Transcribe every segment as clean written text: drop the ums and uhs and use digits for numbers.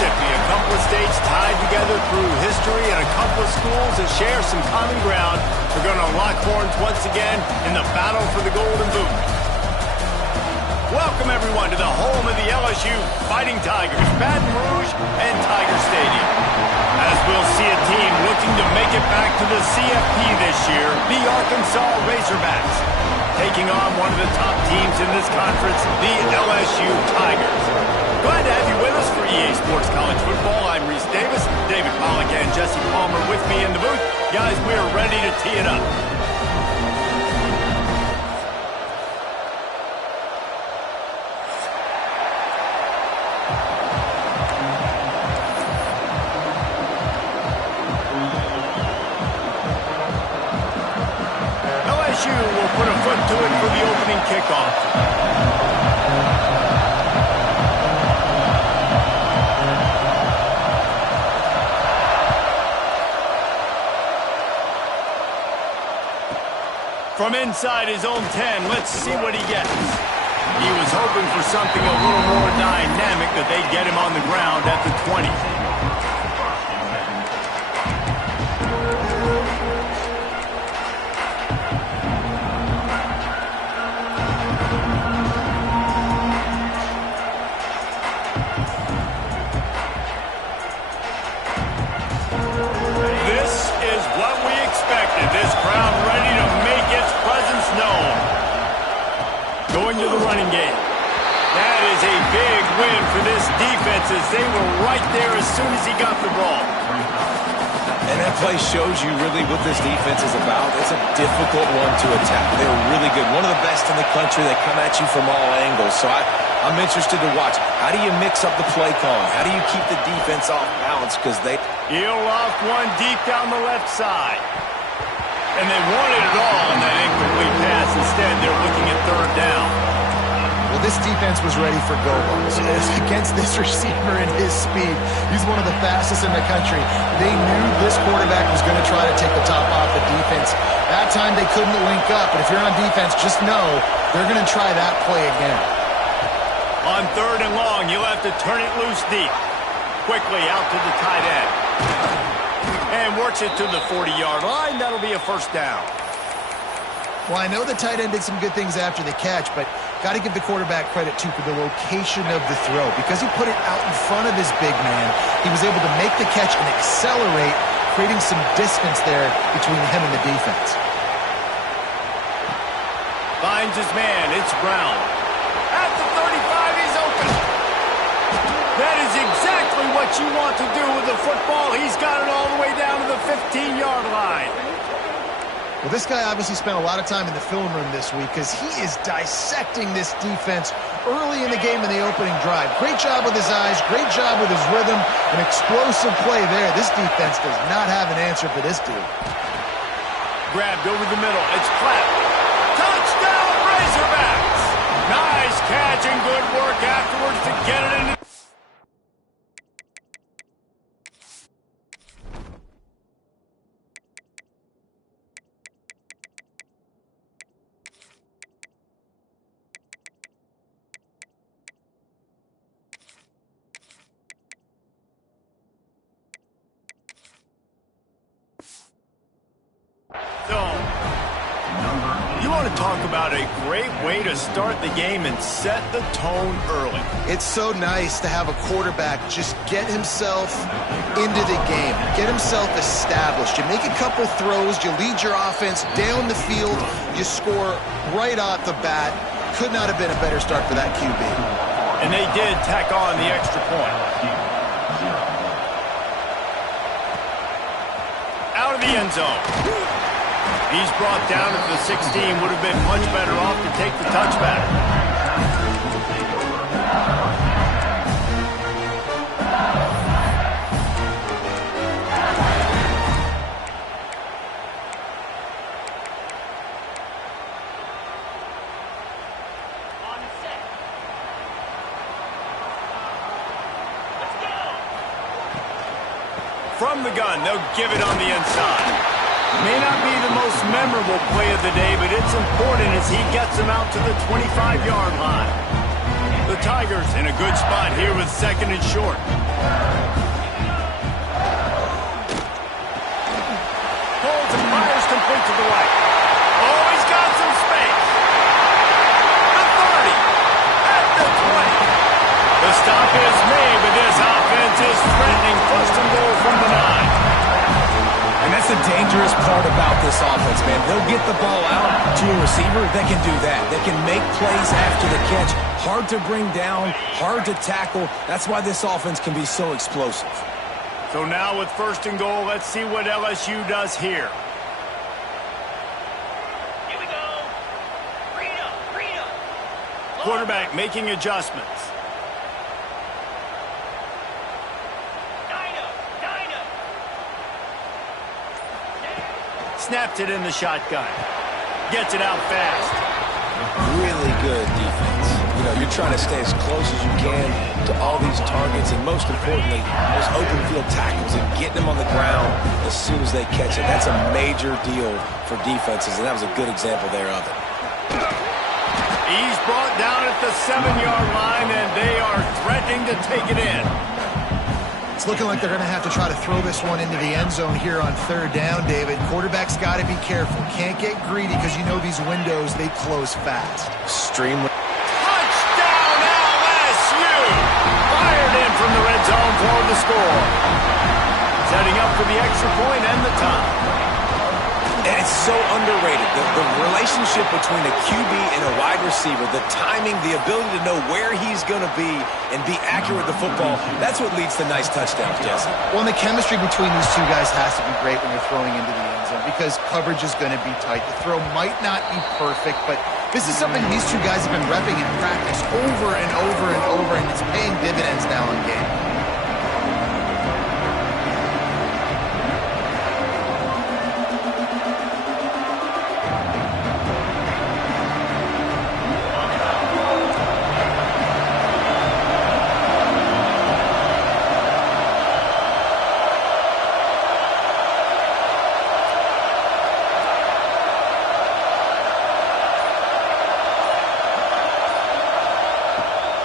Mississippi, a couple of states tied together through history and a couple of schools that share some common ground are going to lock horns once again in the battle for the Golden Boot. Welcome, everyone, to the home of the LSU Fighting Tigers, Baton Rouge and Tiger Stadium. As we'll see a team looking to make it back to the CFP this year, the Arkansas Razorbacks, taking on one of the top teams in this conference, the LSU Tigers. Glad to have you with us for EA Sports College Football. I'm Reese Davis, David Pollack and Jesse Palmer with me in the booth. Guys, we are ready to tee it up. LSU will put a foot to it for the opening kickoff. From inside his own 10, let's see what he gets. He was hoping for something a little more dynamic, that they'd get him on the ground at the 20. This is what we expected. This crowd ready to make its presence known. Going to the running game. That is a big win for this defense, as they were right there as soon as he got the ball. And that play shows you really what this defense is about. It's a difficult one to attack. They're really good. One of the best in the country. They come at you from all angles. So I'm interested to watch. How do you mix up the play calling? How do you keep the defense off balance? Because He'll loft one deep down the left side. And they wanted it all on that incomplete pass. Instead, they're looking at third down. Well, this defense was ready for go-balls. Against this receiver and his speed, he's one of the fastest in the country. They knew this quarterback was going to try to take the top off the defense. That time they couldn't link up, but if you're on defense, just know they're going to try that play again. On third and long, you'll have to turn it loose deep. Quickly out to the tight end. And works it to the 40-yard line. That'll be a first down. Well, I know the tight end did some good things after the catch, but got to give the quarterback credit, too, for the location of the throw. Because he put it out in front of his big man, he was able to make the catch and accelerate, creating some distance there between him and the defense. Finds his man. It's Brown. At the 35, he's open. That is exactly what you want to do with the football. He's got it all the way down to the 15-yard line. Well, this guy obviously spent a lot of time in the film room this week because he is dissecting this defense early in the game in the opening drive. Great job with his eyes, great job with his rhythm, an explosive play there. This defense does not have an answer for this dude. Grabbed over the middle. It's Clapp. Touchdown, Razorbacks! Nice catch and good work afterwards to get it into... You want to talk about a great way to start the game and set the tone early. It's so nice to have a quarterback just get himself into the game, get himself established. You make a couple throws, you lead your offense down the field, you score right off the bat. Could not have been a better start for that QB. And they did tack on the extra point. Out of the end zone. He's brought down at the 16. Would have been much better off to take the touchback. From the gun, they'll give it on the inside. May not be the most memorable play of the day, but it's important as he gets them out to the 25-yard line. The Tigers in a good spot here with second and short. Holds and fires complete to the right. Oh, he's got some space. The 30. At the 20. The stop is made, but this offense is threatening. First and goal from the 9. And that's the dangerous part about this offense, man. They'll get the ball out to a receiver that can do that. They can make plays after the catch. Hard to bring down, hard to tackle. That's why this offense can be so explosive. So now with first and goal, let's see what LSU does here. Here we go. Freedom. Quarterback making adjustments. Snapped it in the shotgun. Gets it out fast. Really good defense. You know, you're trying to stay as close as you can to all these targets, and most importantly, those open field tackles and getting them on the ground as soon as they catch it. That's a major deal for defenses, and that was a good example there of it. He's brought down at the 7-yard line, and they are threatening to take it in. It's looking like they're going to have to try to throw this one into the end zone here on third down, David. Quarterback's got to be careful. Can't get greedy because you know these windows, they close fast. Extremely. Touchdown LSU! Fired in from the red zone for the score. Setting up for the extra point and the tie. And it's so underrated. The relationship between a QB and a wide receiver, the timing, the ability to know where he's going to be and be accurate with the football, that's what leads to nice touchdowns, Jesse. Well, and the chemistry between these two guys has to be great when you're throwing into the end zone because coverage is going to be tight. The throw might not be perfect, but this is something these two guys have been repping in practice over and over and over, and it's paying dividends now in game.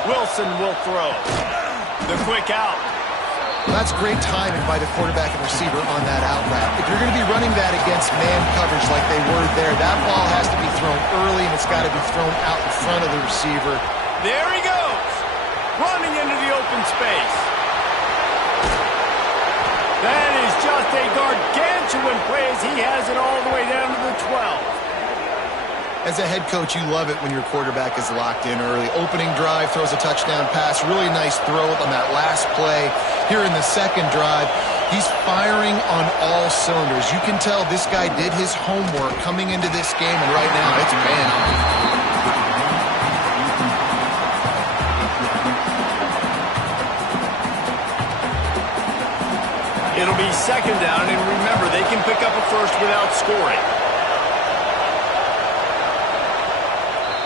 Wilson will throw. The quick out. That's great timing by the quarterback and receiver on that out route. If you're going to be running that against man coverage like they were there, that ball has to be thrown early, and it's got to be thrown out in front of the receiver. There he goes. Running into the open space. That is just a gargantuan play as he has it all the way down to the 12. As a head coach, you love it when your quarterback is locked in early. Opening drive, throws a touchdown pass. Really nice throw on that last play. Here in the second drive, he's firing on all cylinders. You can tell this guy did his homework coming into this game, and right now it's paying off. It'll be second down, and remember, they can pick up a first without scoring.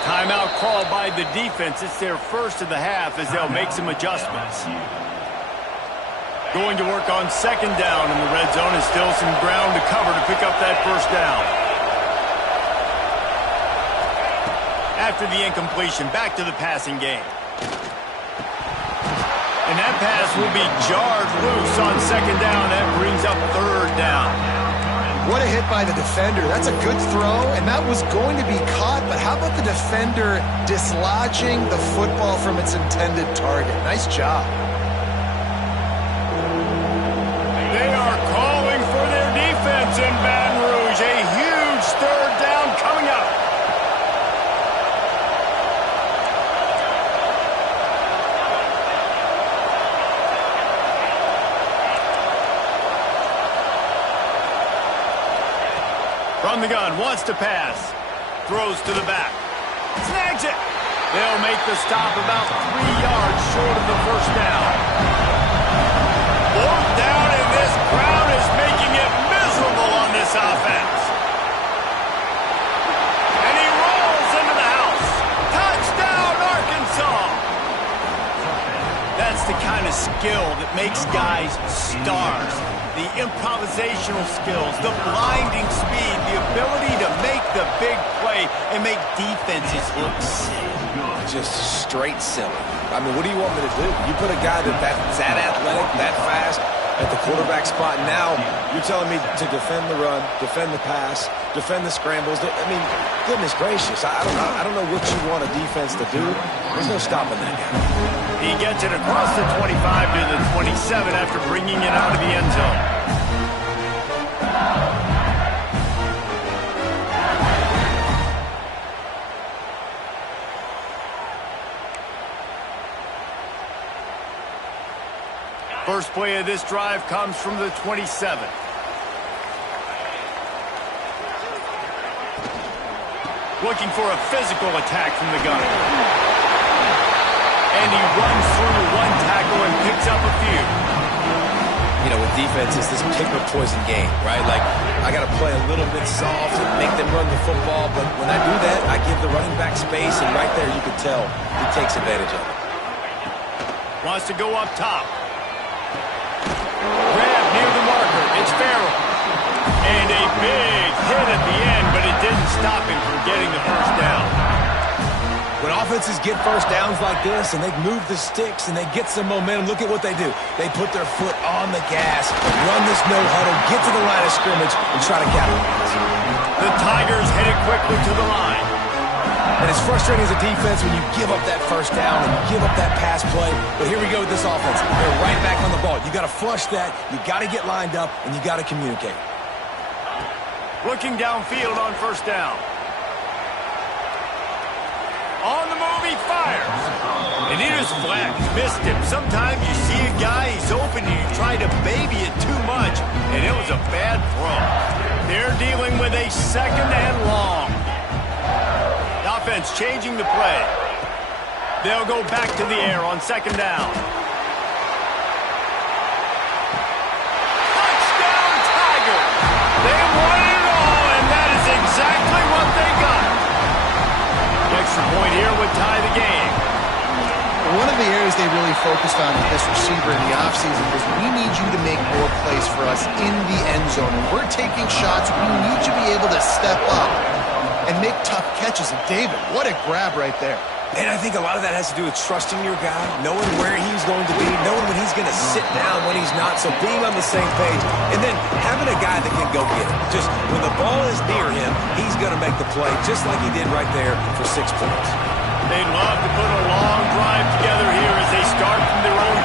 Timeout called by the defense. It's their first of the half as they'll make some adjustments. Going to work on second down in the red zone and still some ground to cover to pick up that first down. After the incompletion, back to the passing game. And that pass will be jarred loose on second down. That brings up third down. What a hit by the defender. That's a good throw, and that was going to be caught, but how about the defender dislodging the football from its intended target? Nice job. They are calling for their defense in Baton Rouge. A huge third down coming up. From the gun, wants to pass. Throws to the back. Snags it. They'll make the stop about 3 yards short of the first down. Fourth down, and this crowd is making it miserable on this offense. And he rolls into the house. Touchdown, Arkansas. That's the kind of skill that makes guys stars. The improvisational skills, the blinding speed, the ability to make the big play. play and make defenses look silly. Just straight silly. I mean, what do you want me to do? You put a guy that's that athletic, that fast, at the quarterback spot. Now you're telling me to defend the run, defend the pass, defend the scrambles. I mean, goodness gracious. I don't know what you want a defense to do. There's no stopping that guy. He gets it across the 25 to the 27 after bringing it out of the end zone. First play of this drive comes from the 27. Looking for a physical attack from the gunner. And he runs through one tackle and picks up a few. You know, with defense, it's this pick or poison game, right? Like, I got to play a little bit soft and make them run the football, but when I do that, I give the running back space, and right there you can tell he takes advantage of it. Wants to go up top. Grab near the marker. It's Farrell. And a big hit at the end, but it didn't stop him from getting the first down. When offenses get first downs like this and they move the sticks and they get some momentum, look at what they do. They put their foot on the gas, run this no huddle, get to the line of scrimmage, and try to capitalize. The Tigers headed quickly to the line. And it's frustrating as a defense when you give up that first down and you give up that pass play. But here we go with this offense. They're right back on the ball. You got to flush that, you got to get lined up, and you got to communicate. Looking downfield on first down. On the move, he fires. And it is flat. Missed him. Sometimes you see a guy, he's open, and you try to baby it too much, and it was a bad throw. They're dealing with a second and long. The offense changing the play. They'll go back to the air on second down. Touchdown, Tigers! They won it all, and that is exactly what they got. The extra point here would tie the game. One of the areas they really focused on with this receiver in the offseason was we need you to make more plays for us in the end zone. When we're taking shots, we need you to be able to step up and make tough catches. And David, what a grab right there. And I think a lot of that has to do with trusting your guy, knowing where he's going to be, knowing when he's going to sit down, when he's not, so being on the same page, and then having a guy that can go get it. Just when the ball is near him, he's going to make the play, just like he did right there for 6 points. They'd love to put a long drive together here as they start from their own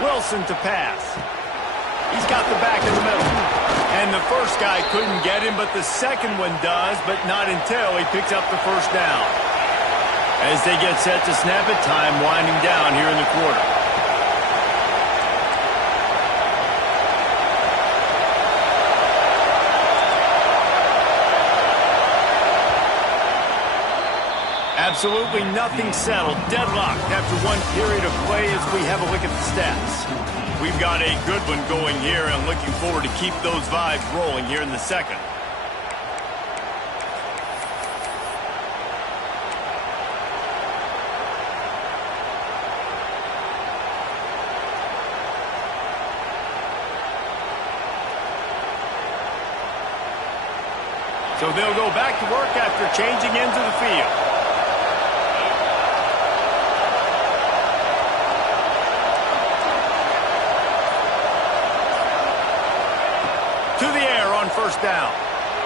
21. Wilson to pass. He's got the back in the middle. And the first guy couldn't get him, but the second one does, but not until he picks up the first down. As they get set to snap it, time winding down here in the quarter. Absolutely nothing settled. Deadlocked after one period of play as we have a look at the stats. We've got a good one going here and looking forward to keep those vibes rolling here in the second. So they'll go back to work after changing into the field. To the air on first down.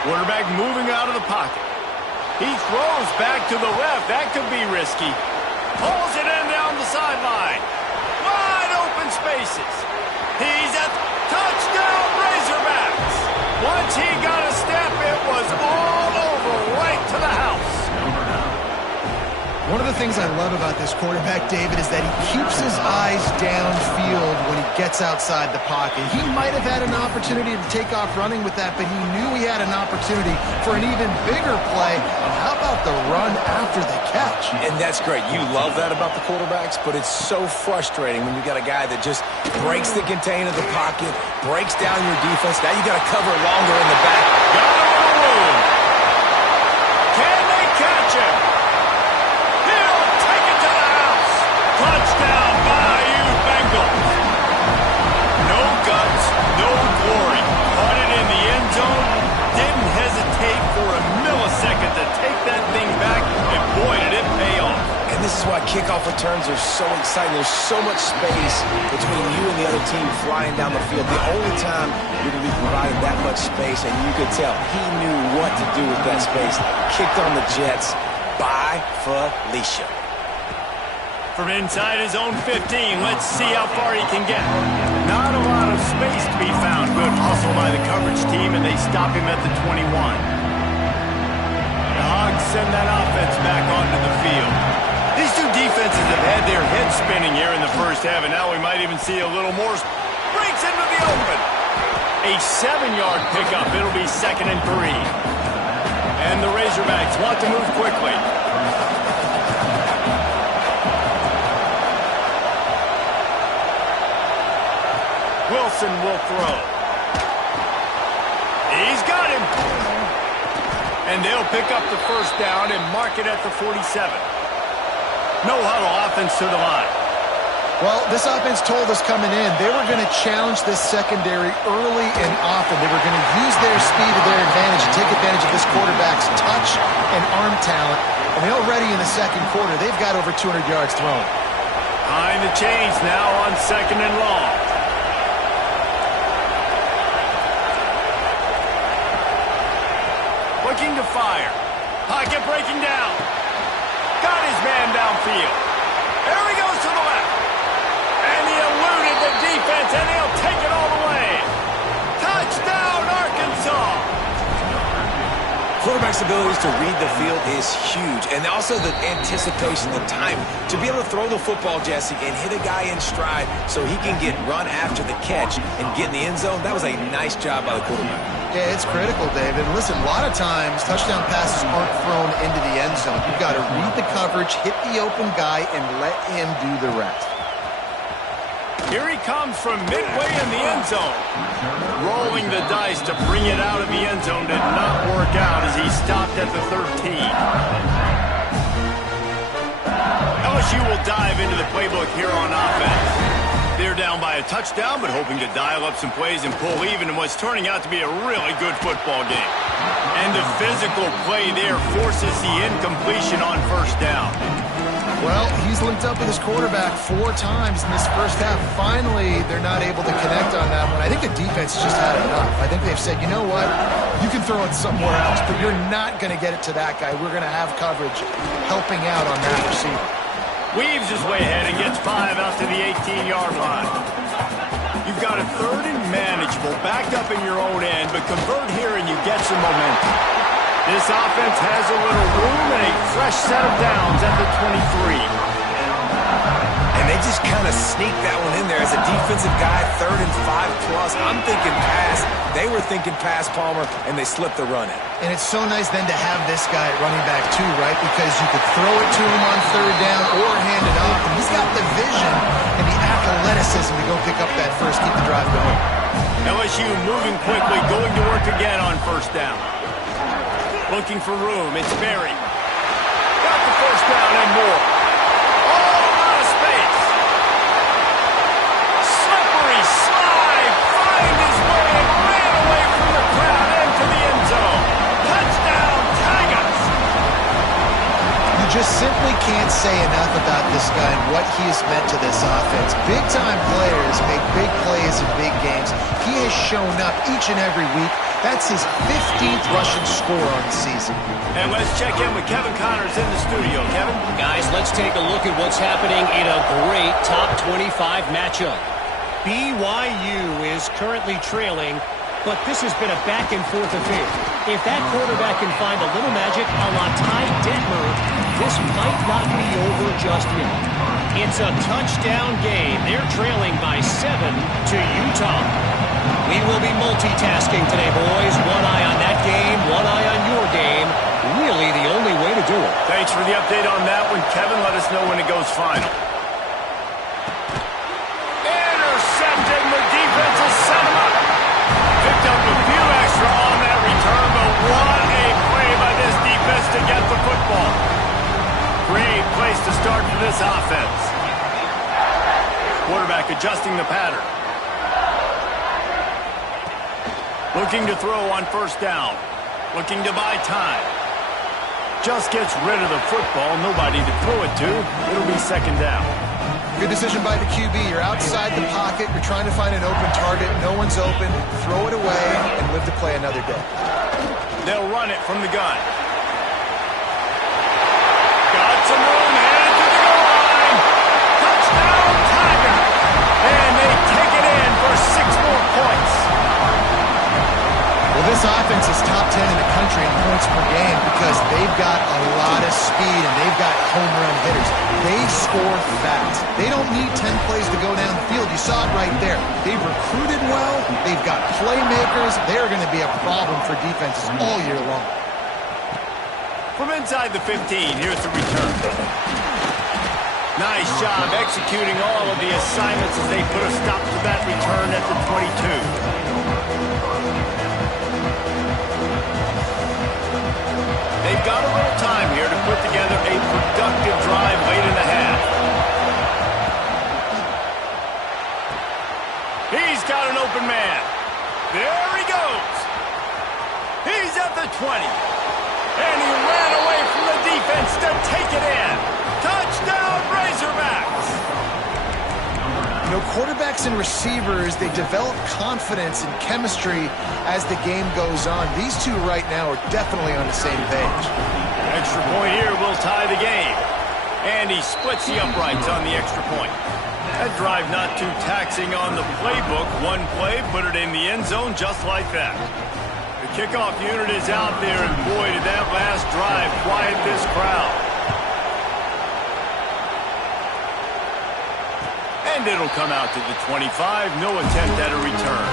Quarterback moving out of the pocket. He throws back to the left. That could be risky. Pulls it in down the sideline. Wide open spaces. He's at touchdown Razorbacks. Once he got a step, it was all over right to the house. One of the things I love about this quarterback, David, is that he keeps his eyes downfield when he gets outside the pocket. He might have had an opportunity to take off running with that, but he knew he had an opportunity for an even bigger play. And how about the run after the catch? And that's great. You love that about the quarterbacks, but it's so frustrating when you got a guy that just breaks the contain of the pocket, breaks down your defense. Now you got to cover longer in the back. Got him on the room. Can they catch him? Touchdown, Bayou Bengals. No guts, no glory. Caught it in the end zone. Didn't hesitate for a kickoff returns are so exciting. There's so much space between you and the other team flying down the field. The only time you're going to be provided that much space, and you could tell he knew what to do with that space. Kicked on the Jets by Felicia. From inside his own 15, let's see how far he can get. Not a lot of space to be found. Good hustle by the coverage team, and they stop him at the 21. The Hogs send that offense back onto the field. These two defenses have had their heads spinning here in the first half, and now we might even see a little more. Breaks into the open. A 7-yard pickup. It'll be 2nd and 3. And the Razorbacks want to move quickly. Wilson will throw. He's got him. And they'll pick up the first down and mark it at the 47. No huddle offense to the line. Well, this offense told us coming in they were going to challenge this secondary early and often. They were going to use their speed to their advantage and take advantage of this quarterback's touch and arm talent. And already in the second quarter, they've got over 200 yards thrown. Behind the chains now on 2nd and long. Looking to fire. Pocket breaking down. Got his man downfield. There he goes to the left. And he eluded the defense, and he'll take it all the way. Touchdown, Arkansas. Quarterback's abilities to read the field is huge. And also the anticipation, the time to be able to throw the football, Jesse, and hit a guy in stride so he can get run after the catch and get in the end zone. That was a nice job by the quarterback. Yeah, it's critical, David. And listen, a lot of times touchdown passes aren't thrown into the end zone. You've got to read the coverage, hit the open guy, and let him do the rest. Here he comes from midway in the end zone. Rolling the dice to bring it out of the end zone did not work out as he stopped at the 13. LSU will dive into the playbook here on offense. They're down by a touchdown, but hoping to dial up some plays and pull even in what's turning out to be a really good football game. And the physical play there forces the incompletion on first down. Well, he's linked up with his quarterback 4 times in this first half. Finally, they're not able to connect on that one. I think the defense just had enough. I think they've said, you know what, you can throw it somewhere else, but you're not going to get it to that guy. We're going to have coverage helping out on that receiver. Weaves his way ahead and gets 5 out to the 18-yard line. You've got a 3rd and manageable, backed up in your own end, but convert here and you get some momentum. This offense has a little room and a fresh set of downs at the 23. And they just kind of sneaked that one in there as a defensive guy, 3rd and 5+. I'm thinking pass. They were thinking pass, Palmer, and they slipped the run in. And it's so nice then to have this guy at running back too, right? Because you could throw it to him on 3rd down or hand it off. And he's got the vision and the athleticism to go pick up that first, keep the drive going. LSU moving quickly, going to work again on 1st down. Looking for room, it's Berry. Got the 1st down and more. All out of space. Slippery slide, find his way and ran away from the crowd into the end zone. Touchdown, Tigers. You just simply can't say enough about this guy and what he has meant to this offense. Big-time players make big plays in big games. He has shown up each and every week. That's his 15th rushing score on the season. And let's check in with Kevin Connors in the studio. Kevin? Guys, let's take a look at what's happening in a great top 25 matchup. BYU is currently trailing, but this has been a back-and-forth affair. If that quarterback can find a little magic a la Ty Detmer, this might not be over just yet. It's a touchdown game. They're trailing by 7 to Utah. We will be multitasking today, boys. One eye on that game, one eye on your game. Really the only way to do it. Thanks for the update on that one, Kevin. Let us know when it goes final. Intercepted, the defense has set him up. Picked up a few extra on that return, but what a play by this defense to get the football. Great place to start for this offense. Quarterback adjusting the pattern. Looking to throw on 1st down. Looking to buy time. just gets rid of the football. Nobody to throw it to. It'll be second down. Good decision by the QB. You're outside the pocket. You're trying to find an open target. No one's open. Throw it away and live to play another day. They'll run it from the gun. Got some room, headed to the goal line. Touchdown, Tiger. And they take it in for 6 more points. Well, this offense is top 10 in the country in points per game because they've got a lot of speed and they've got home run hitters. They score fast. They don't need 10 plays to go down the field. You saw it right there. They've recruited well. They've got playmakers. They're going to be a problem for defenses all year long. From inside the 15, here's the return. Nice job executing all of the assignments as they put a stop to that return at the 22. They've got a little time here to put together a productive drive late in the half. He's got an open man. There he goes. He's at the 20. And he ran away from the defense to take it in. Touchdown, Razorbacks. You know, quarterbacks and receivers, they develop confidence and chemistry as the game goes on. These two right now are definitely on the same page. Extra point here will tie the game. And he splits the uprights on the extra point. That drive not too taxing on the playbook. One play, put it in the end zone just like that. The kickoff unit is out there, and boy, did that last drive quiet this crowd. And it'll come out to the 25. No attempt at a return.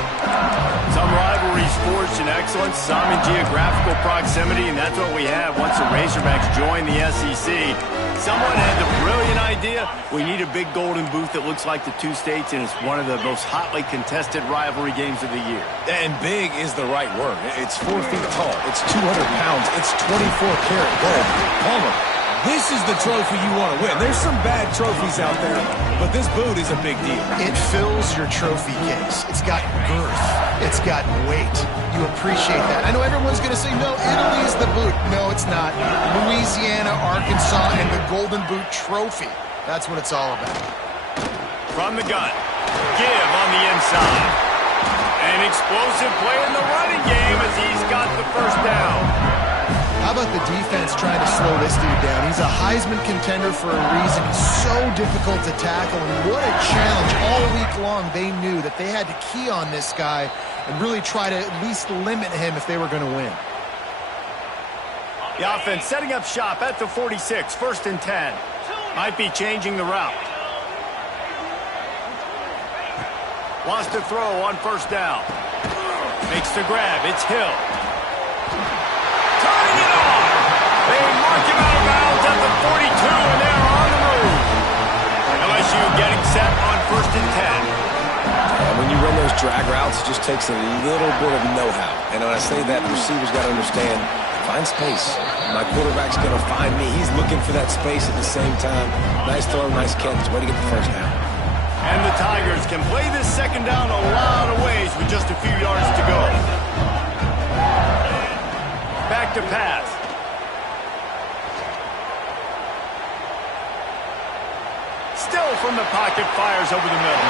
Some rivalries forged in excellence, some in geographical proximity, and that's what we have once the Razorbacks join the SEC. Someone had the brilliant idea, we need a big golden boot that looks like the two states, and it's one of the most hotly contested rivalry games of the year. And big is the right word. It's 4 feet tall. It's 200 pounds. It's 24-karat gold. Palmer, this is the trophy you want to win. There's some bad trophies out there, but this boot is a big deal. It fills your trophy case. It's got girth. It's got weight. You appreciate that. I know everyone's going to say, no, Italy's the boot. No, it's not. Louisiana, Arkansas, and the Golden Boot Trophy. That's what it's all about. From the gun. Give on the inside. An explosive play in the running game as he's got the first down. How about the defense trying to slow this dude down? He's a Heisman contender for a reason. He's so difficult to tackle, and what a challenge. All week long, they knew that they had to key on this guy and really try to at least limit him if they were going to win. The offense setting up shop at the 46, 1st and 10. Might be changing the route. Wants to throw on 1st down. Makes the grab. It's Hill. Turning it on. They mark him out of bounds at the 42, and they're on the move. LSU getting set on 1st and 10. When you run those drag routes, it just takes a little bit of know-how. And when I say that, the receiver's got to understand, find space. My quarterback's going to find me. He's looking for that space at the same time. Nice throw, nice catch. Way to get the first down. And the Tigers can play this second down a lot of ways with just a few yards to go. Back to pass. Still from the pocket, fires over the middle.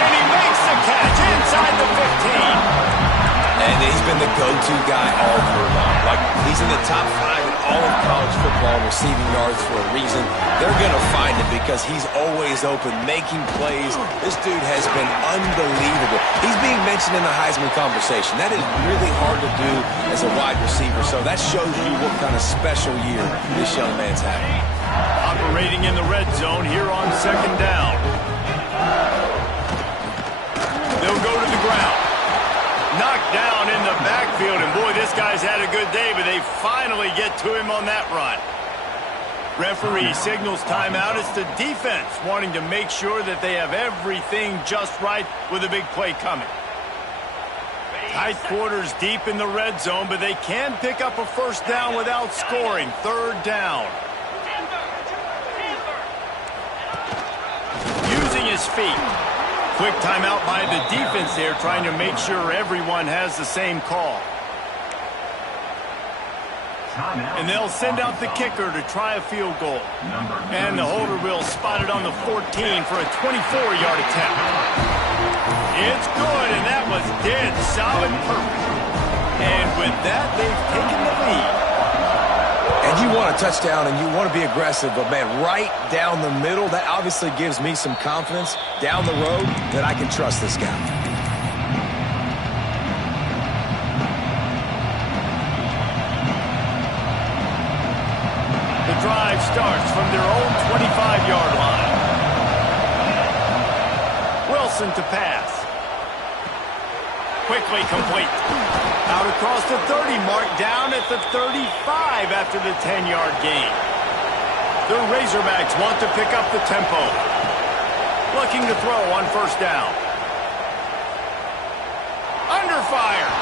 And he makes the catch inside the 15. And he's been the go-to guy all year long. Like, he's in the top 5 in all of college football receiving yards for a reason. They're going to find him because he's always open, making plays. This dude has been unbelievable. He's being mentioned in the Heisman conversation. That is really hard to do as a wide receiver, so that shows you what kind of special year this young man's having. Operating in the red zone here on 2nd down. They'll go to the ground. Knocked down in the backfield, and boy, this guy's had a good day, but they finally get to him on that run. Referee signals timeout. It's the defense wanting to make sure that they have everything just right with a big play coming. Tight quarters deep in the red zone, but they can pick up a 1st down without scoring. 3rd down. Using his feet. Quick timeout by the defense there, trying to make sure everyone has the same call. And they'll send out the kicker to try a field goal. And the holder will spot it on the 14 for a 24-yard attempt. It's good, and that was dead solid perfect. And with that, they've taken the lead. And you want a touchdown and you want to be aggressive, but, man, right down the middle, that obviously gives me some confidence down the road that I can trust this guy. The drive starts from their own 25-yard line. Wilson to pass. Quickly complete. Out across the 30 mark, down at the 35 after the 10-yard gain. The Razorbacks want to pick up the tempo. Looking to throw on first down. Under fire.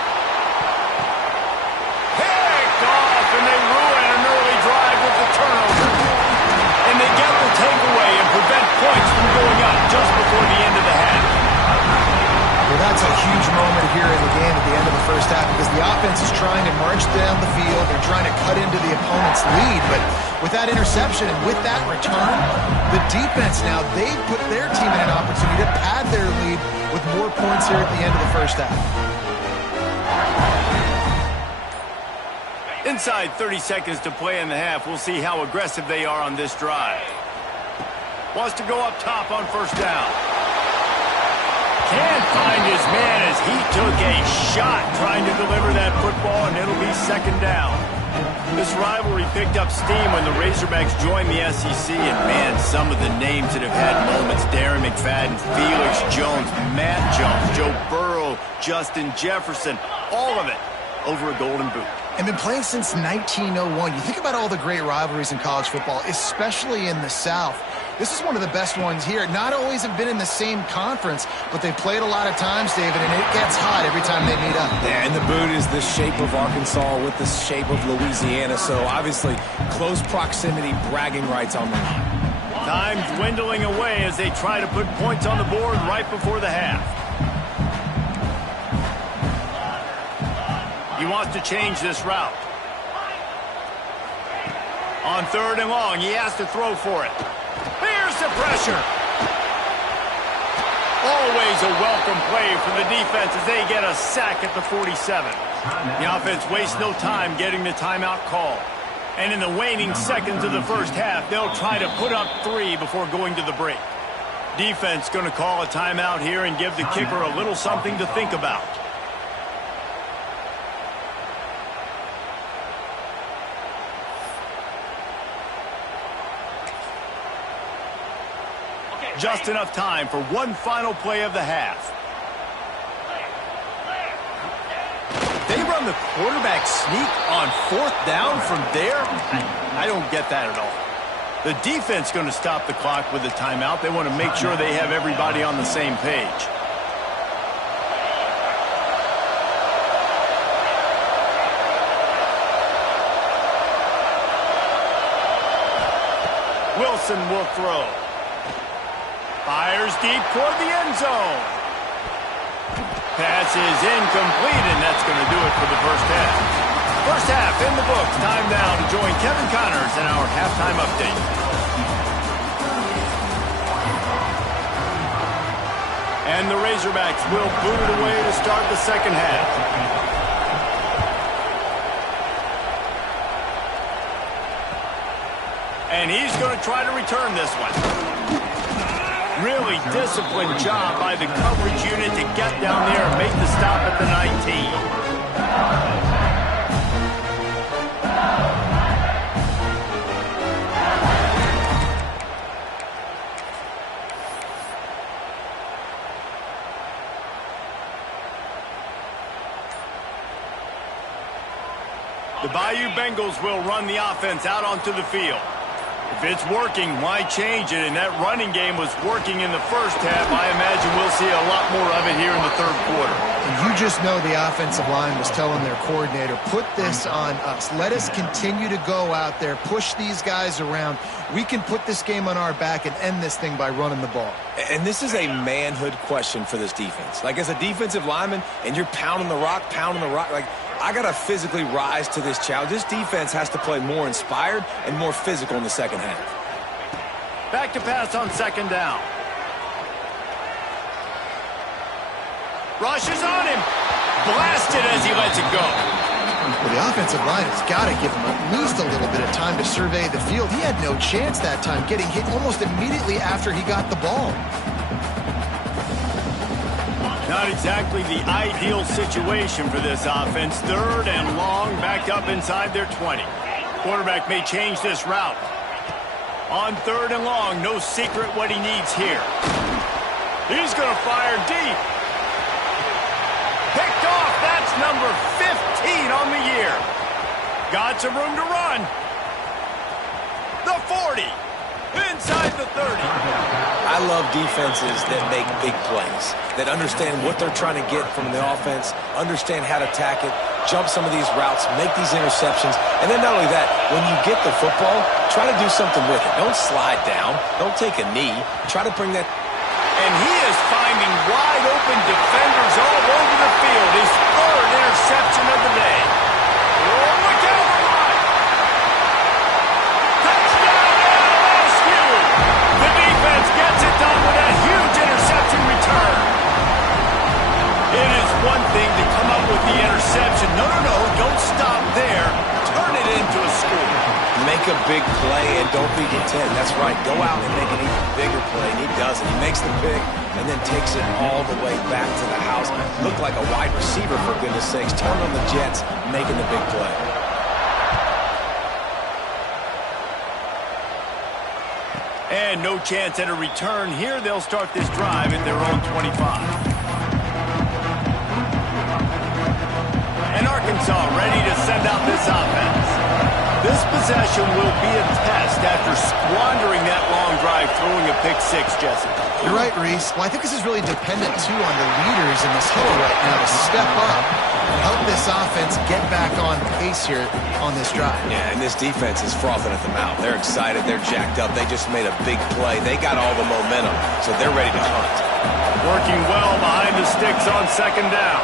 Picked off, and they ruin an early drive with the turnover. And they get the takeaway and prevent points from going up just before the end of the half. Well, that's a huge moment here in the game at the end of the first half because the offense is trying to march down the field. They're trying to cut into the opponent's lead. But with that interception and with that return, the defense now, they put their team in an opportunity to pad their lead with more points here at the end of the first half. Inside 30 seconds to play in the half. We'll see how aggressive they are on this drive. Wants to go up top on first down. Can't find his man as he took a shot trying to deliver that football, and it'll be second down. This rivalry picked up steam when the Razorbacks joined the SEC, and man, some of the names that have had moments: Darren McFadden, Felix Jones, Matt Jones, Joe Burrow, Justin Jefferson, all of it over a golden boot. And been playing since 1901. You think about all the great rivalries in college football, especially in the South. This is one of the best ones here. Not always have been in the same conference, but they've played a lot of times, David, and it gets hot every time they meet up. Yeah, and the boot is the shape of Arkansas with the shape of Louisiana, so obviously close proximity, bragging rights on the line. Time's dwindling away as they try to put points on the board right before the half. He wants to change this route. On third and long, he has to throw for it. Here's the pressure. Always a welcome play for the defense as they get a sack at the 47. The offense wastes no time getting the timeout call. And in the waning seconds of the first half, they'll try to put up 3 before going to the break. Defense going to call a timeout here and give the kicker a little something to think about. Just enough time for one final play of the half. They run the quarterback sneak on fourth down from there? I don't get that at all. The defense going to stop the clock with a timeout. They want to make sure they have everybody on the same page. Wilson will throw. Fires deep toward the end zone. Pass is incomplete, and that's going to do it for the first half. First half in the books. Time now to join Kevin Connors in our halftime update. And the Razorbacks will boot it away to start the second half. And he's going to try to return this one. Really disciplined job by the coverage unit to get down there and make the stop at the 19. The Bayou Bengals will run the offense out onto the field. If it's working, why change it? And that running game was working in the first half. I imagine we'll see a lot more of it here in the third quarter. And you just know the offensive line was telling their coordinator, put this on us. Let us continue to go out there, push these guys around. We can put this game on our back and end this thing by running the ball. And this is a manhood question for this defense. Like, as a defensive lineman, and you're pounding the rock, like, I got to physically rise to this challenge. This defense has to play more inspired and more physical in the second half. Back to pass on second down. Rushes on him. Blasted as he lets it go. Well, the offensive line has got to give him at least a little bit of time to survey the field. He had no chance that time, getting hit almost immediately after he got the ball. Not exactly the ideal situation for this offense. Third and long, backed up inside their 20. Quarterback may change this route. On third and long, no secret what he needs here. He's going to fire deep. Picked off. That's number 15 on the year. Got some room to run. The 40. Inside the 30. I love defenses that make big plays, that understand what they're trying to get from the offense, understand how to attack it, jump some of these routes, make these interceptions, and then not only that, when you get the football, try to do something with it. Don't slide down. Don't take a knee. Try to bring that. And he is finding wide open defenders all over the field. His third interception of the day. Oh, look out for mine. Touchdown, LSU. The defense gets it done with a huge interception return. It is one thing to come up with the interception. No, don't stop there. Turn it into a score. Make a big play and don't be content. That's right. Go out and make an even bigger play. And he does it. He makes the pick and then takes it all the way back to the house. Looked like a wide receiver, for goodness sakes. Turn on the Jets, making the big play. And no chance at a return here. They'll start this drive at their own 25. And Arkansas ready to send out this offense. This possession will be a test after squandering that long drive, throwing a pick-6, Jesse. You're right, Reese. Well, I think this is really dependent, too, on the leaders in this huddle right now to step up and help this offense get back on pace here on this drive. Yeah, and this defense is frothing at the mouth. They're excited. They're jacked up. They just made a big play. They got all the momentum, so they're ready to hunt. Working well behind the sticks on second down.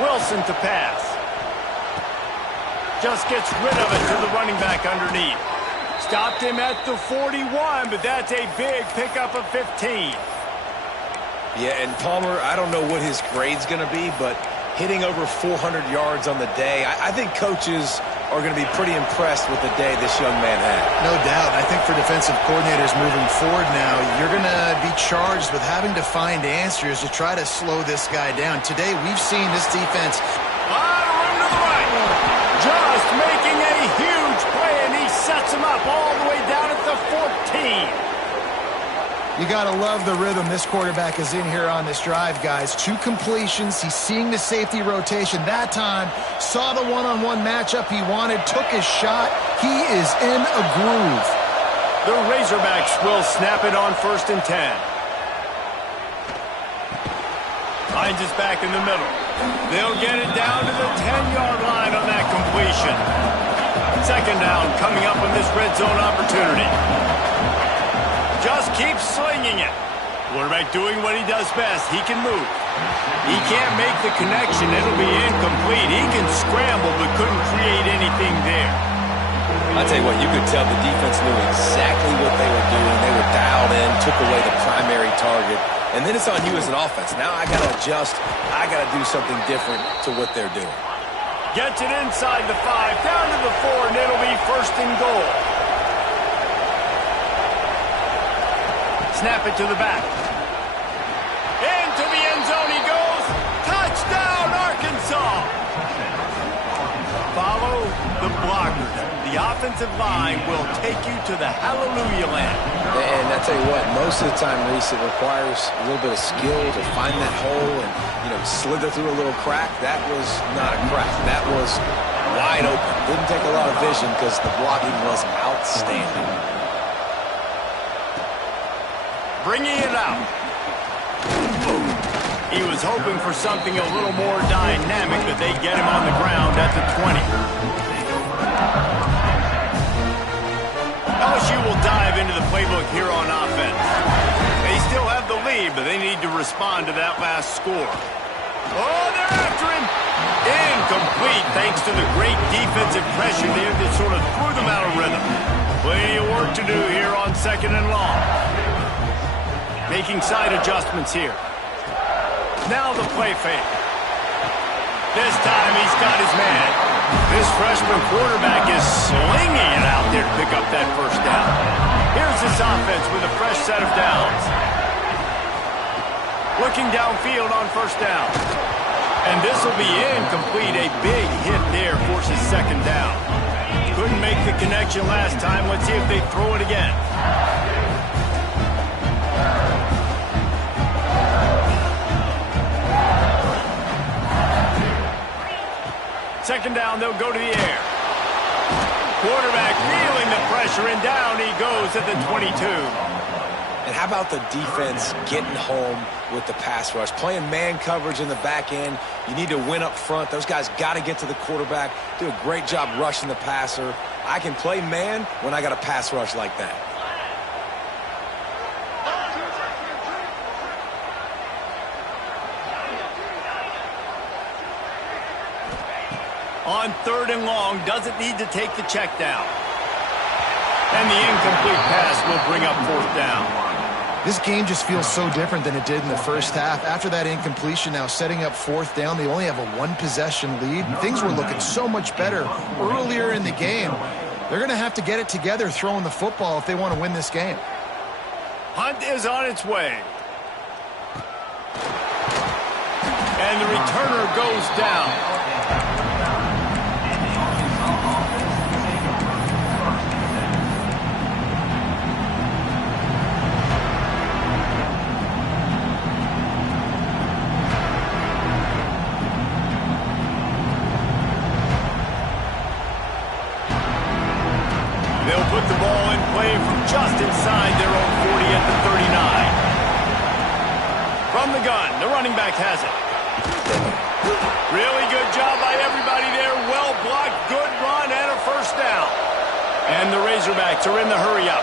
Wilson to pass. Just gets rid of it to the running back underneath. Stopped him at the 41, but that's a big pickup of 15. Yeah, and Palmer, I don't know what his grade's going to be, but hitting over 400 yards on the day, I think coaches are going to be pretty impressed with the day this young man had. No doubt. I think for defensive coordinators moving forward now, you're going to be charged with having to find answers to try to slow this guy down. Today, we've seen this defense. A lot of room to the right. Just making a huge play, and he sets him up all the way down at the 14. You got to love the rhythm this quarterback is in here on this drive, guys. 2 completions. He's seeing the safety rotation. That time, saw the one-on-one matchup he wanted, took his shot. He is in a groove. The Razorbacks will snap it on 1st and 10. Finds his back in the middle. They'll get it down to the 10-yard line on that completion. Second down coming up on this red zone opportunity. Just keeps slinging it. Quarterback doing what he does best. He can move. He can't make the connection. It'll be incomplete. He can scramble but couldn't create anything there. I'll tell you what, you could tell the defense knew exactly what they were doing. They were dialed in, took away the primary target. And then it's on you as an offense. Now I got to adjust. I got to do something different to what they're doing. Gets it inside the 5, down to the 4, and it'll be 1st and goal. Snap it to the back. Into the end zone he goes. Touchdown, Arkansas. Follow the blockers. The offensive line will take you to the hallelujah land. And I tell you what, most of the time, Reese, it requires a little bit of skill to find that hole and, slither through a little crack. That was not a crack. That was wide open. Didn't take a lot of vision because the blocking was outstanding. Bringing it out. He was hoping for something a little more dynamic, but they get him on the ground at the 20. LSU will dive into the playbook here on offense. They still have the lead, but they need to respond to that last score. Oh, they're after him. Incomplete thanks to the great defensive pressure there that sort of threw them out of rhythm. Plenty of work to do here on 2nd and long. Making side adjustments here. Now the play fake. This time he's got his man. This freshman quarterback is slinging it out there to pick up that first down. Here's this offense with a fresh set of downs. Looking downfield on 1st down. And this will be incomplete. A big hit there forces 2nd down. Couldn't make the connection last time. Let's see if they throw it again. 2nd down, they'll go to the air. Quarterback feeling the pressure, and down he goes at the 22. And how about the defense getting home with the pass rush? Playing man coverage in the back end. You need to win up front. Those guys got to get to the quarterback. Do a great job rushing the passer. I can play man when I got a pass rush like that. On 3rd and long, doesn't need to take the check down. And the incomplete pass will bring up 4th down. This game just feels so different than it did in the first half. After that incompletion, now setting up 4th down, they only have a 1-possession lead. Things were looking so much better earlier in the game. They're going to have to get it together throwing the football if they want to win this game. Hunt is on its way. And the returner goes down. They'll put the ball in play from just inside their own 40 at the 39. From the gun, the running back has it. Really good job by everybody there. Well blocked, good run, and a 1st down. And the Razorbacks are in the hurry-up.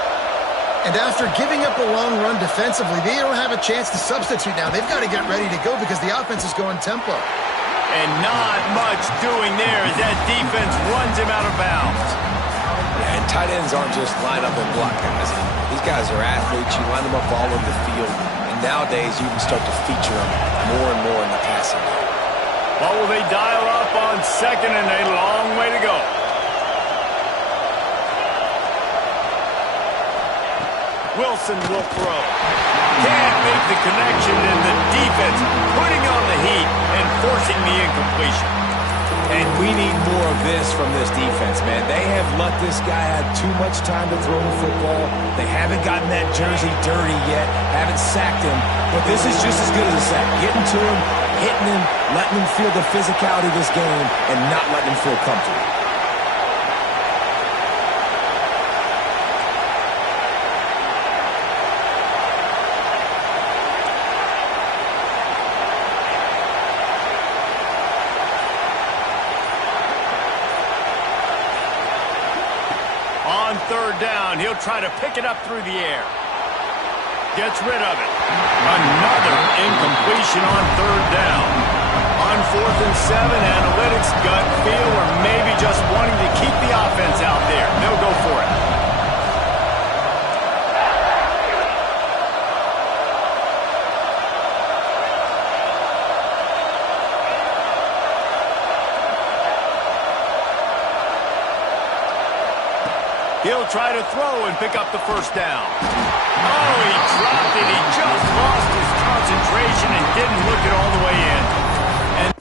And after giving up a long run defensively, they don't have a chance to substitute now. They've got to get ready to go because the offense is going tempo. And not much doing there as that defense runs him out of bounds. And tight ends aren't just line up and block guys. These guys are athletes. You line them up all over the field. And nowadays, you can start to feature them more and more in the passing game. What will they dial up on 2nd and a long way to go? Wilson will throw. Can't make the connection, and the defense putting on the heat and forcing the incompletion. And we need more of this from this defense, man. They have let this guy have too much time to throw the football. They haven't gotten that jersey dirty yet, haven't sacked him. But this is just as good as a sack. Getting to him, hitting him, letting him feel the physicality of this game, and not letting him feel comfortable. On 3rd down, he'll try to pick it up through the air. Gets rid of it. Another incompletion on 3rd down. On 4th and 7, analytics, gut feel, or maybe just wanting to keep the offense out there. They'll go for it. He'll try to throw and pick up the 1st down. Oh, he dropped it. He just lost his concentration and didn't look it all the way in. And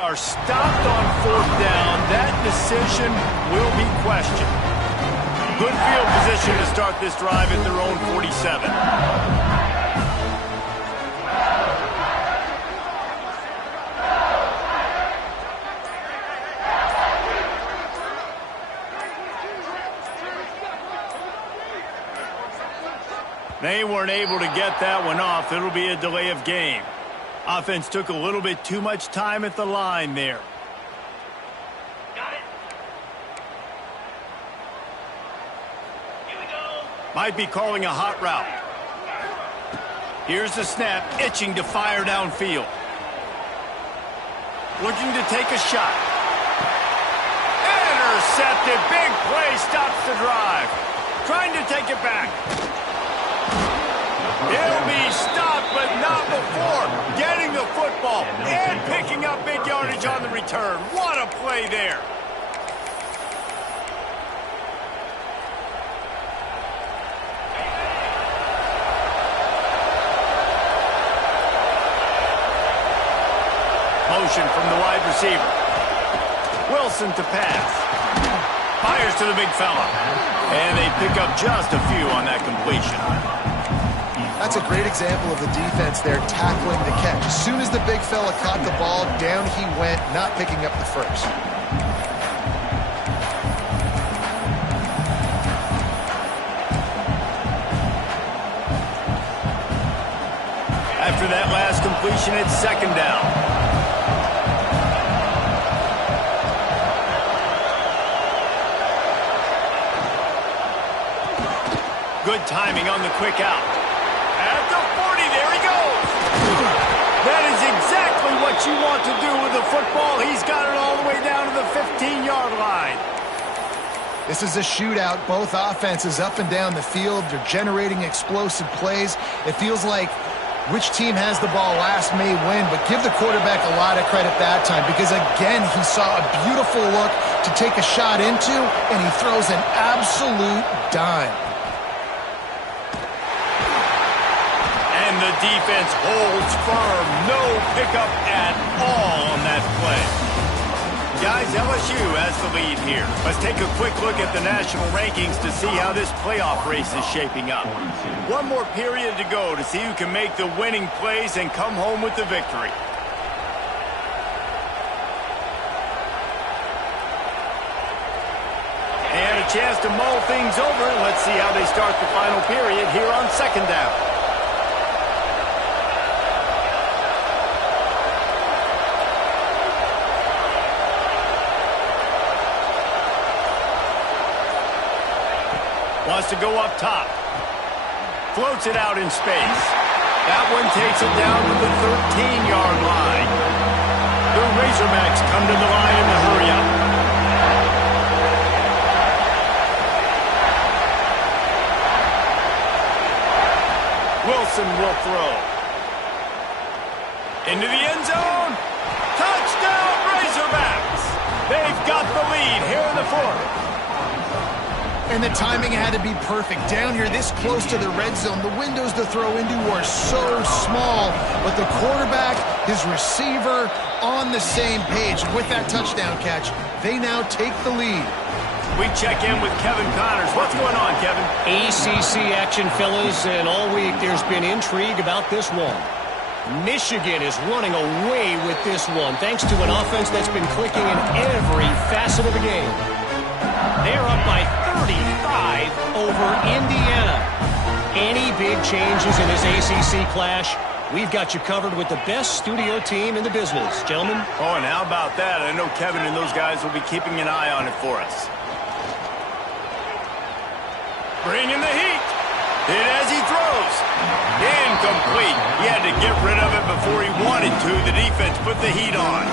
Are stopped on 4th down. That decision will be questioned. Good field position to start this drive at their own 47. They weren't able to get that one off. It'll be a delay of game. Offense took a little bit too much time at the line there. Got it. Here we go. Might be calling a hot route. Here's the snap, itching to fire downfield. Looking to take a shot. Intercepted. Big play stops the drive. Trying to take it back. He'll be stopped, but not before getting the football and picking up big yardage on the return. What a play there. Motion from the wide receiver. Wilson to pass. Fires to the big fella. And they pick up just a few on that completion. That's a great example of the defense there tackling the catch. As soon as the big fella caught the ball, down he went, not picking up the first. After that last completion, it's 2nd down. Good timing on the quick out. At the 40, there he goes. That is exactly what you want to do with the football. He's got it all the way down to the 15-yard line. This is a shootout. Both offenses up and down the field. They're generating explosive plays. It feels like which team has the ball last may win, but give the quarterback a lot of credit that time because, again, he saw a beautiful look to take a shot into, and he throws an absolute dime. And the defense holds firm. No pickup at all on that play. Guys, LSU has the lead here. Let's take a quick look at the national rankings to see how this playoff race is shaping up. One more period to go to see who can make the winning plays and come home with the victory. And a chance to mull things over. Let's see how they start the final period here on 2nd down. Wants to go up top. Floats it out in space. That one takes it down to the 13-yard line. The Razorbacks come to the line in the hurry up. Wilson will throw. Into the end zone. Touchdown, Razorbacks! They've got the lead here in the 4th. And the timing had to be perfect. Down here, this close to the red zone, the windows to throw into are so small, but the quarterback, his receiver, on the same page. With that touchdown catch, they now take the lead. We check in with Kevin Connors. What's going on, Kevin? ACC action, fellas, and all week there's been intrigue about this one. Michigan is running away with this one, thanks to an offense that's been clicking in every facet of the game. They're up by 35 over Indiana. Any big changes in this ACC clash? We've got you covered with the best studio team in the business, gentlemen. Oh, and how about that? I know Kevin and those guys will be keeping an eye on it for us. Bringing the heat. Hit as he throws. Incomplete. He had to get rid of it before he wanted to. The defense put the heat on.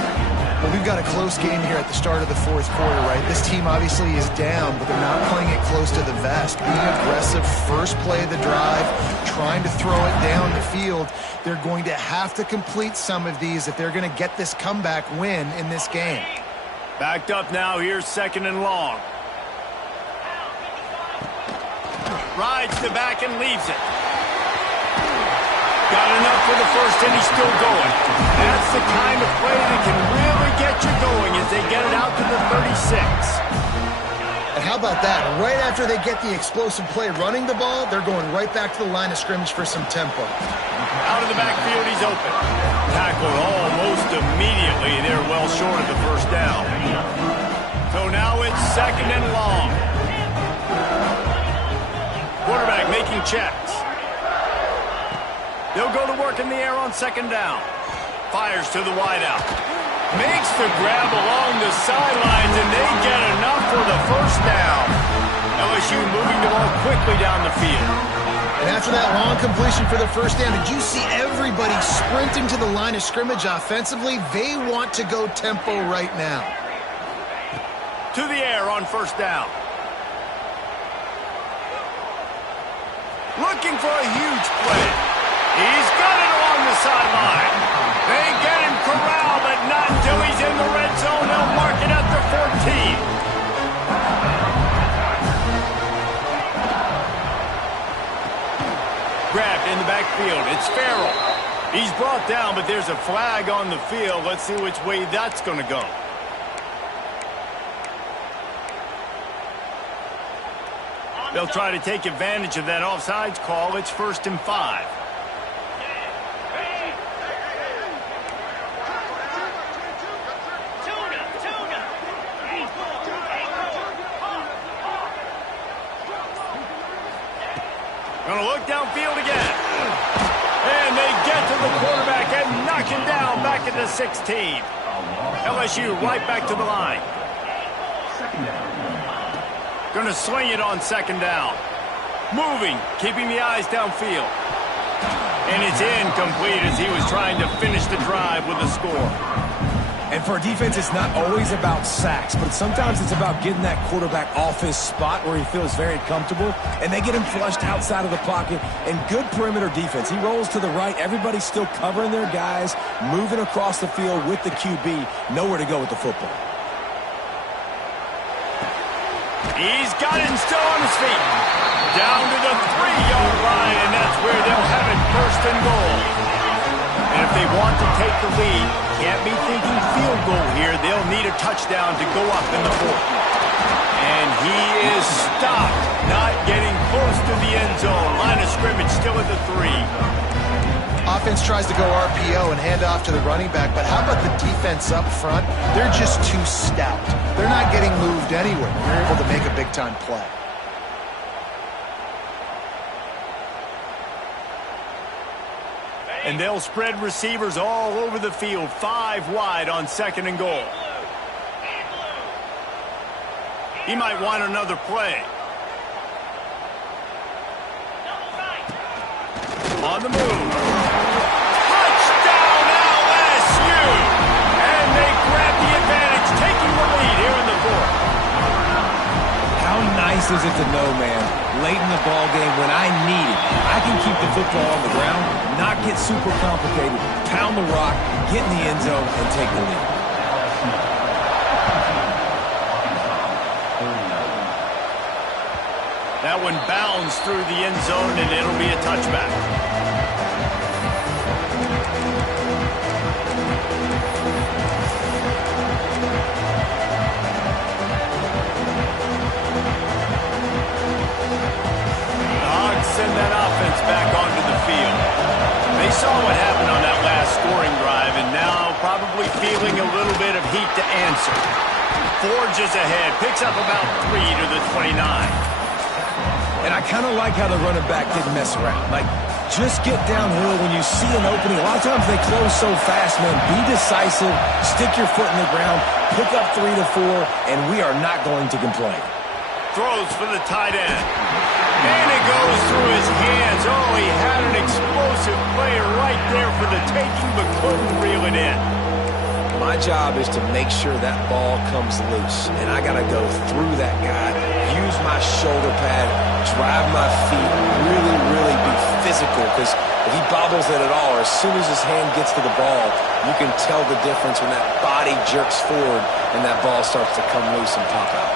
Well, we've got a close game here at the start of the 4th quarter, right? This team obviously is down, but they're not playing it close to the vest. Being aggressive, first play of the drive, trying to throw it down the field. They're going to have to complete some of these if they're going to get this comeback win in this game. Backed up now. Here's 2nd and long. Rides the back and leaves it. Got enough for the first, and he's still going. That's the kind of play that can really get you going as they get it out to the 36. And how about that? Right after they get the explosive play running the ball, they're going right back to the line of scrimmage for some tempo. Out of the backfield, he's open. Tackled almost immediately. They're well short of the first down. So now it's 2nd and long. Quarterback making checks. They'll go to work in the air on 2nd down. Fires to the wideout. Makes the grab along the sidelines, and they get enough for the first down. LSU moving the ball quickly down the field. And after that long completion for the first down, did you see everybody sprinting to the line of scrimmage offensively? They want to go tempo right now. To the air on 1st down. Looking for a huge play. He's got it along the sideline. They get him corralled, but not until he's in the red zone. They'll mark it at the 14. Grabbed in the backfield. It's Farrell. He's brought down, but there's a flag on the field. Let's see which way that's going to go. They'll try to take advantage of that offsides call. It's 1st and 5. Going to look downfield again. And they get to the quarterback and knock him down back at the 16. LSU right back to the line. Going to sling it on 2nd down. Moving, keeping the eyes downfield. And it's incomplete as he was trying to finish the drive with a score. And for a defense, it's not always about sacks, but sometimes it's about getting that quarterback off his spot where he feels very comfortable, and they get him flushed outside of the pocket. And good perimeter defense. He rolls to the right. Everybody's still covering their guys, moving across the field with the QB. Nowhere to go with the football. He's got it still on his feet. Down to the 3-yard line, and that's where they'll have it 1st and goal. And if they want to take the lead, can't be thinking field goal here. They'll need a touchdown to go up in the 4th. And he is stopped, not getting close to the end zone. Line of scrimmage still at the 3. Offense tries to go RPO and hand off to the running back, but how about the defense up front? They're just too stout. They're not getting moved anywhere. They're able to make a big-time play. And they'll spread receivers all over the field, 5 wide on 2nd and goal. He might want another play. On the move. Touchdown LSU! And they grab the advantage, taking the lead here in the 4th. How nice is it to know, man, late in the ball game when I need it, I can keep the football on the ground, not get super complicated, pound the rock, get in the end zone, and take the lead. That one bounds through the end zone, and it'll be a touchback. Send that offense back onto the field. They saw what happened on that last scoring drive, and now probably feeling a little bit of heat to answer. Forges ahead, picks up about 3 to the 29. And I kind of like how the running back didn't mess around. Like, just get downhill when you see an opening. A lot of times they close so fast, man. Be decisive, stick your foot in the ground, pick up 3 to 4, and we are not going to complain. Throws for the tight end. And it goes through his hands. Oh, he had an explosive play right there for the taking, but couldn't reel it in. My job is to make sure that ball comes loose, and I got to go through that guy, use my shoulder pad, drive my feet, really be physical, because if he bobbles it at all, or as soon as his hand gets to the ball, you can tell the difference when that body jerks forward and that ball starts to come loose and pop out.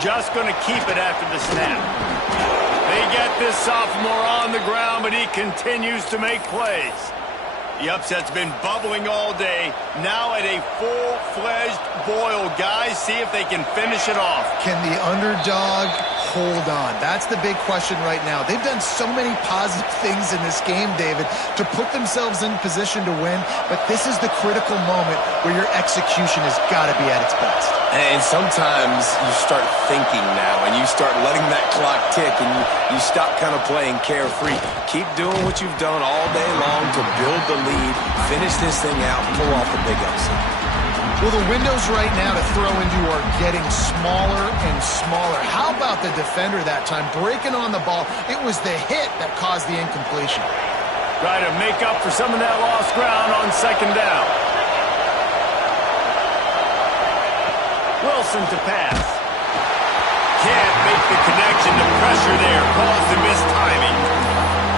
Just going to keep it after the snap. They They get this sophomore on the ground, but he continues to make plays. The upset's been bubbling all day. Now at a full-fledged boil. Guys, see if they can finish it off. Can the underdog hold on? That's the big question right now. They've done so many positive things in this game, David, to put themselves in position to win, but this is the critical moment where your execution has got to be at its best. And sometimes you start thinking now, and you start letting that clock tick, and you stop kind of playing carefree. Keep doing what you've done all day long to build the lead, finish this thing out, pull off the big upset. Well, the windows right now to throw into are getting smaller and smaller. How about the defender that time breaking on the ball? It was the hit that caused the incompletion. Try to make up for some of that lost ground on second down. Wilson to pass. Can't make the connection. The pressure there caused the missed timing.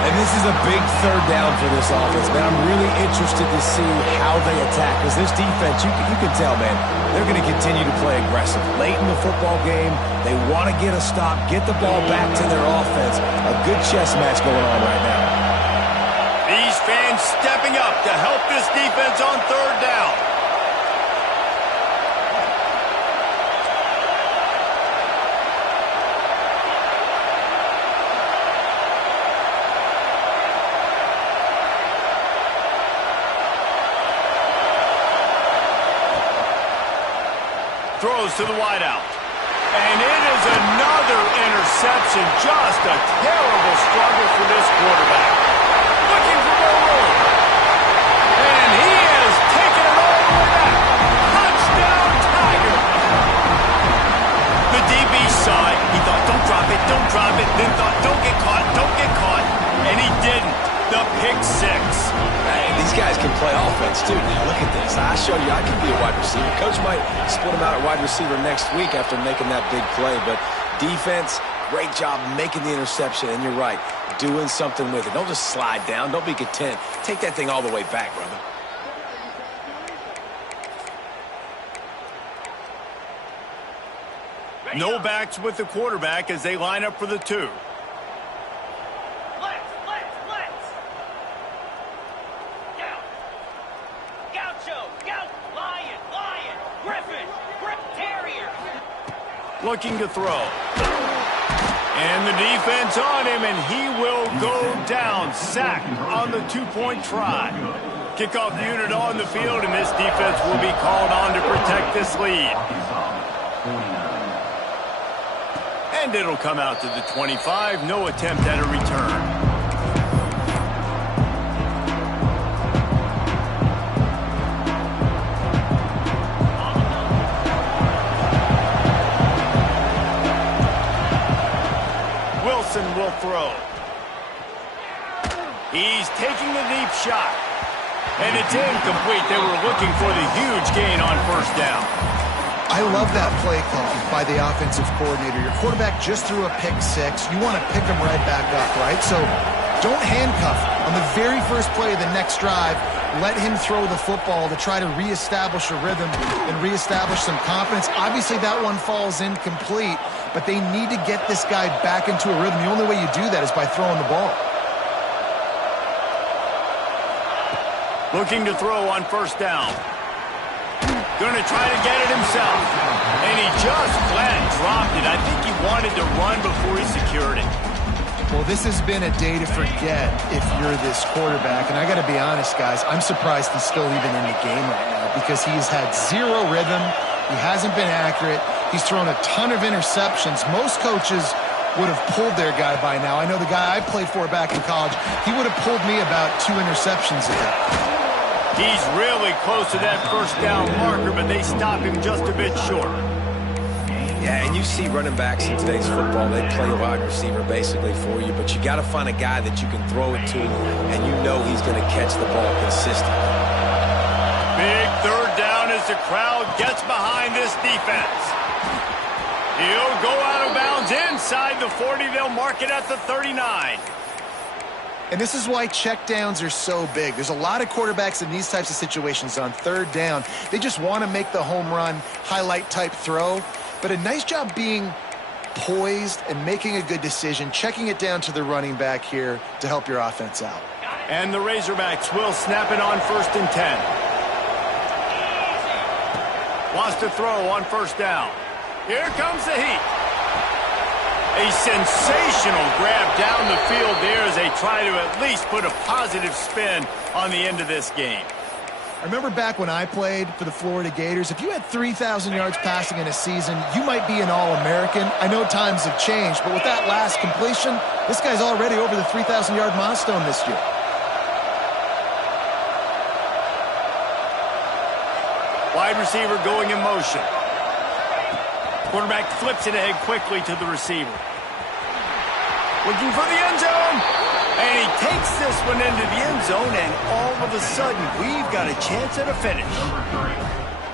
And this is a big third down for this offense, man. I'm really interested to see how they attack. Because this defense, you can tell, man, they're going to continue to play aggressive. Late in the football game, they want to get a stop, get the ball back to their offense. A good chess match going on right now. These fans stepping up to help this defense on third down. Throws to the wideout. And it is another interception. Just a terrible struggle for this quarterback. Looking for more room. And he has taken it all the way back. Touchdown, Tiger. The DB saw it. He thought, don't drop it, don't drop it. Then thought, don't get caught, don't get caught. And he didn't. The pick six. Hey, these guys can play offense, too. Now, look at this. I show you I can be a wide receiver. Coach might split him out at wide receiver next week after making that big play. But defense, great job making the interception. And you're right, doing something with it. Don't just slide down. Don't be content. Take that thing all the way back, brother. No backs with the quarterback as they line up for the two. Looking to throw. And the defense on him, and he will go down. Sacked on the two-point try. Kickoff unit on the field, and this defense will be called on to protect this lead. And it'll come out to the 25. No attempt at a return. Will throw. He's taking a deep shot. And it's incomplete. They were looking for the huge gain on first down. I love that play call by the offensive coordinator. Your quarterback just threw a pick six. You want to pick him right back up, right? So don't handcuff him. On the very first play of the next drive, let him throw the football to try to reestablish a rhythm and reestablish some confidence. Obviously, that one falls incomplete, but they need to get this guy back into a rhythm. The only way you do that is by throwing the ball. Looking to throw on first down. Going to try to get it himself. And he just flat dropped it. I think he wanted to run before he secured it. Well, this has been a day to forget if you're this quarterback. And I got to be honest, guys, I'm surprised he's still even in the game right now because he's had zero rhythm. He hasn't been accurate. He's thrown a ton of interceptions. Most coaches would have pulled their guy by now. I know the guy I played for back in college, he would have pulled me about 2 interceptions ago. He's really close to that first down marker, but they stop him just a bit short. Yeah, and you see running backs in today's football, they play a wide receiver basically for you, but you got to find a guy that you can throw it to, and you know he's going to catch the ball consistently. Big third down as the crowd gets behind this defense. He'll go out of bounds inside the 40. They'll mark it at the 39. And this is why checkdowns are so big. There's a lot of quarterbacks in these types of situations on third down. They just want to make the home run, highlight type throw. But a nice job being poised and making a good decision, checking it down to the running back here to help your offense out. And the Razorbacks will snap it on 1st and 10. Wants to throw on 1st down. Here comes the heat. A sensational grab down the field there as they try to at least put a positive spin on the end of this game. I remember back when I played for the Florida Gators, if you had 3,000 yards passing in a season, you might be an All-American. I know times have changed, but with that last completion, this guy's already over the 3,000-yard milestone this year. Wide receiver going in motion. Quarterback flips it ahead quickly to the receiver. Looking for the end zone. And he takes this one into the end zone, and all of a sudden, we've got a chance at a finish.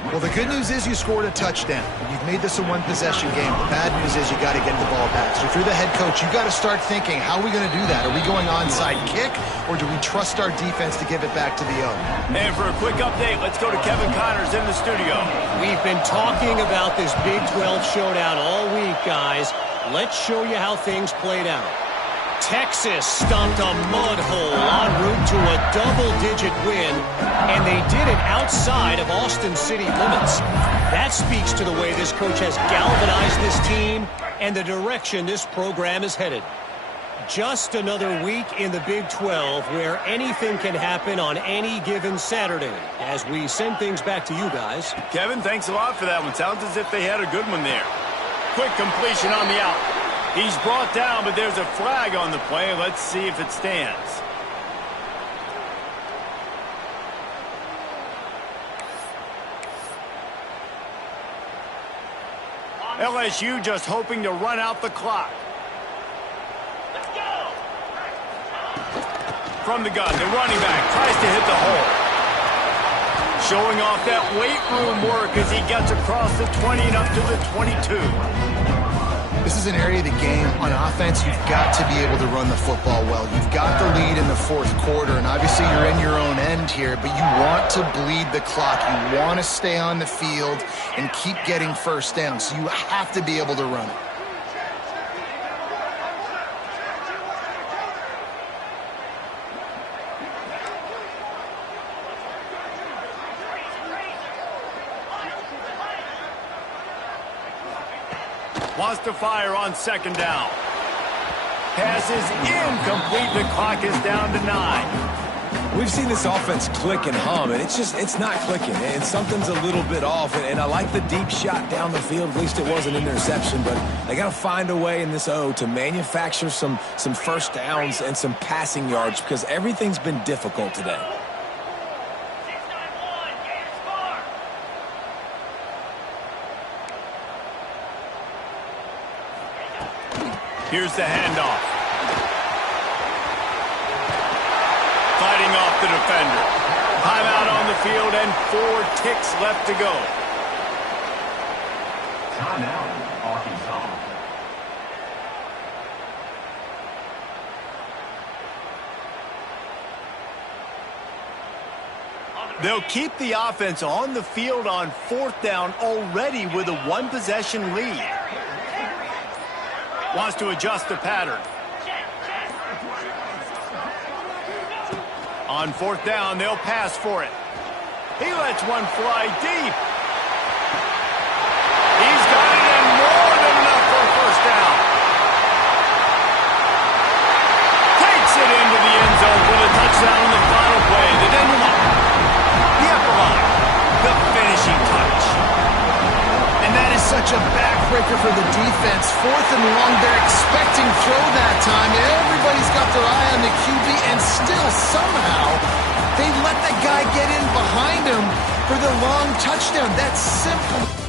Well, the good news is you scored a touchdown. You've made this a one-possession game. The bad news is you got to get the ball back. So if you're the head coach, you got to start thinking, how are we going to do that? Are we going onside kick, or do we trust our defense to give it back to the O? And for a quick update, let's go to Kevin Connors in the studio. We've been talking about this Big 12 showdown all week, guys. Let's show you how things played out. Texas stomped a mud hole en route to a double-digit win, and they did it outside of Austin city limits. That speaks to the way this coach has galvanized this team and the direction this program is headed. Just another week in the Big 12 where anything can happen on any given Saturday. As we send things back to you guys. Kevin, thanks a lot for that one. Sounds as if they had a good one there. Quick completion on the out. He's brought down, but there's a flag on the play. Let's see if it stands. LSU just hoping to run out the clock. Let's go. From the gun, the running back tries to hit the hole. Showing off that weight room work as he gets across the 20 and up to the 22. This is an area of the game. On offense, you've got to be able to run the football well. You've got the lead in the fourth quarter, and obviously you're in your own end here, but you want to bleed the clock. You want to stay on the field and keep getting first down, so you have to be able to run it. Wants to fire on 2nd down. Pass is incomplete. The clock is down to 9. We've seen this offense click and hum, and it's not clicking, and something's a little bit off. And I like the deep shot down the field. At least it wasn't an interception, but they got to find a way in this O to manufacture some first downs and some passing yards because everything's been difficult today. 691, get a score. Here's the handoff. Fighting off the defender. Timeout on the field and 4 ticks left to go. Timeout, Arkansas. They'll keep the offense on the field on 4th down already with a 1-possession lead. Wants to adjust the pattern. On 4th down, they'll pass for it. He lets one fly deep. He's got it and more than enough for a first down. Takes it into the end zone for the touchdown on the final play. The denouement. The epilogue. The finishing touch. And that is such a backbreaker for the defense. 4th and long, they're expecting throw that time. Everybody's got their eye on the QB, and still somehow they let the guy get in behind him for the long touchdown. That's simple.